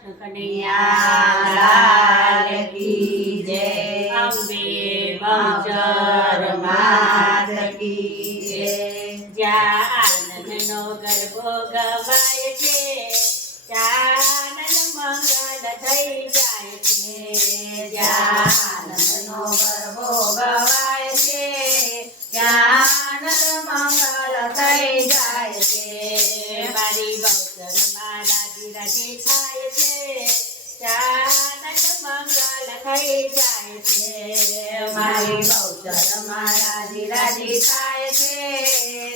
કૃષ્ણ કનૈયા લાલ કી જય અંબે બહુચર માત કી જય જ્યાં આનંદનો ગરબો ગવાય છે ત્યાં આનંદ મંગલ થઈ જાય છે જ્યાં આનંદનો ગરબો ગવાય છે ત્યાં આનંદ મંગલ થઈ જાય છે મારી બહુચર માં રાજી રાજી થાય છે ત્યાં આનંદ મંગલ થઈ જાય છે મારી બહુચર માં રાજી રાજી થાય છે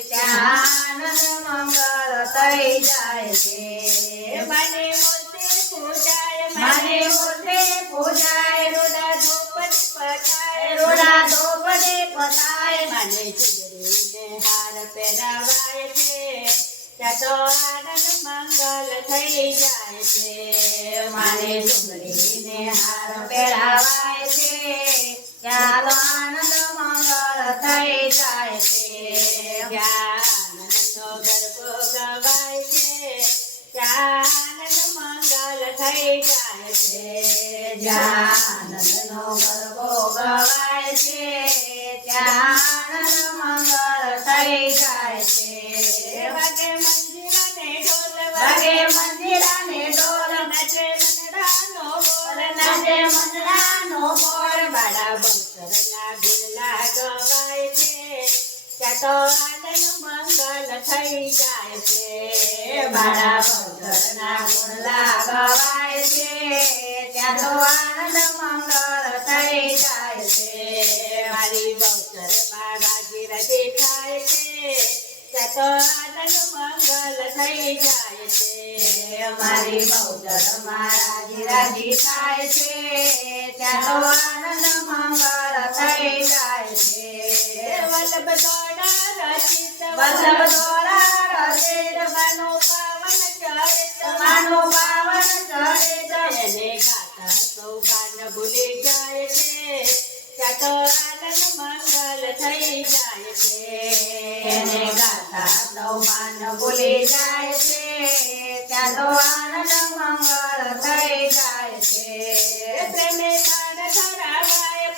ત્યાં આનંદ મંગલ થઈ જાય છે મને મૂર્તિ પૂજાય રોડા ધોપડી પતાય મને ચુંદડીને હાર પહેરાવાય છે ત્યાં તો આનંદ મંગલ થઈ જાય છે મને ચુંદડીને હાર પહેરાવાય છે ત્યાં તો આનંદ મંગલ થઈ જાય છે જ્યાં આનંદનો ગરબો ગવાય છે ત્યાં આનંદ મંગલ થઈ જાય છે જ્યાં આનંદનો ગરબો ગવાય છે ત્યાં આનંદ મંગલ થઈ જાય છે વાગે મંદિરાને ઢોલ નાચે મંદરાનો બોલ બાળા બહુચરના ગુણલા ગવાય છે ત્યાં તો આનંદ મંગલ થઈ જાય છે બાળા બહુચરના ગુણલા ગવાય છે ત્યાં તો આનંદ મંગળ થઈ જાય છે મારી બહુચર માં રાજી રાજી થાય છે ત્યાં તો આનંદ મંગલ થઈ જાય છે મારી બહુચર માં રાજી રાજી થાય છે ત્યાં તો આનંદ મંગળ થઈ જાય છે વલ્લભ દોડા રચિત માનો પાવન ચરિત એને ગાતા સૌભાન ભૂલી જાય છે ત્યાં તો આનંદ મંગલ થઈ જાય છે એને ગાતા સૌભાન ભૂલી જાય છે ત્યાં તો આનંદ મંગળ થઈ જાય છે પ્રેમે થાળ ધરાવાય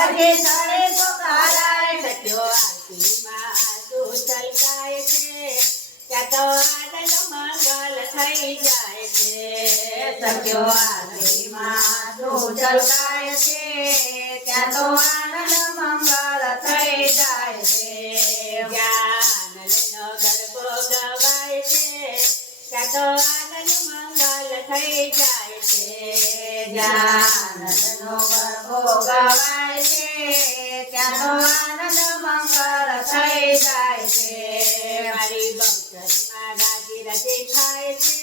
પછી છાડી પોકારાય સત્યો આરતીમાં આંસુ છલકાય છે ત્યાં તો આનંદ મંગલ થઈ જાય છે સત્યો આરતીમાં આંસુ છલકાય છે ત્યાં તો આનંદ મંગલ થઈ જાય છે જ્યાં આનંદનો ગરબો ગવાય છે ત્યાં તો આનંદ મંગલ થઈ જાય છે જ્યાં આનંદનો ગરબો ગવાય છે ત્યાં તો આનંદ મંગળ થઈ જાય છે મારી બહુચર માં રાજી રાજી થાય છે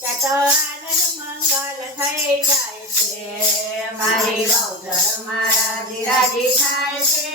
ત્યાં તો આનંદ મંગલ થઈ જાય છે મારી બહુચર માં રાજી રાજી થાય છે